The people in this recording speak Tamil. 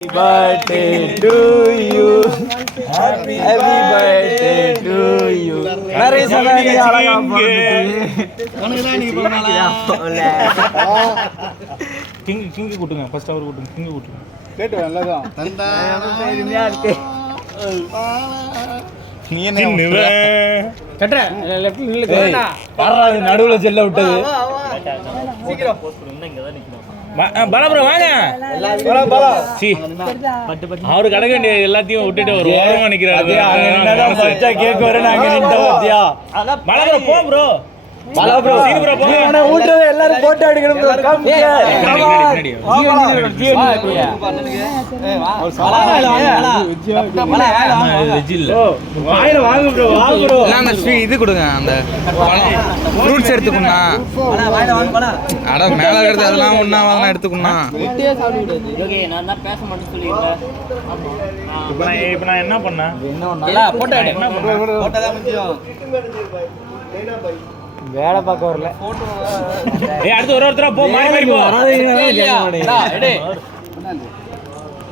birthday to you. Happy birthday to you. Nari sabari alaga king king கூட்டுங்க ஃபர்ஸ்ட் அவர் கூட்டுங்க கிங் கூட்டுங்க கேட்டு நல்லதா தந்தா இதுமையா இருக்கு நீ என்ன கட்டற லெஃப்ட் நில்லுடா பாறா நடுவுல செல்ல விட்டது சீக்கிரம் போஸ்ட் பண்ணு இங்க தான் நிக்கணும் பலப்ரோ வாங்க பலா சி அவரு கடக்க வேண்டிய எல்லாத்தையும் விட்டுட்டு ஒரு ஓரமா நிக்கிறாரு என்னடா பச்சா கேக் வர நாங்க நின்ற பத்தியா பலப்ரோ போ ப்ரோ பலப்ரோ சீன் ப்ரோ போங்க நான் ஊட்றத எல்லாரும் போட்டோ எடுக்கணும் ப்ரோ கம் வாயில வாங்க ப்ரோ வாங்க ப்ரோ அந்த இது கொடுங்க அந்த ஃப்ரூட்ஸ் எடுத்துக்கணும் வாயில வாங்க போடா அட மேல இருக்கிறது அதெல்லாம் ஒண்ணா வாங்க எடுத்துக்கணும் வெட்டியே சாப்பிட கூடாது. ஓகே நான் தான் பேச மாட்டேன்னு சொல்லிட்டேன். இப்போ நான் என்ன பண்ணேன் நல்லா போட்டோ எடு. போட்டோ தான் முக்கியம். வேலை பார்க்க வரல ஏய் அடுத்து ஒருத்தரா போ மாறி மாறி போ எடு.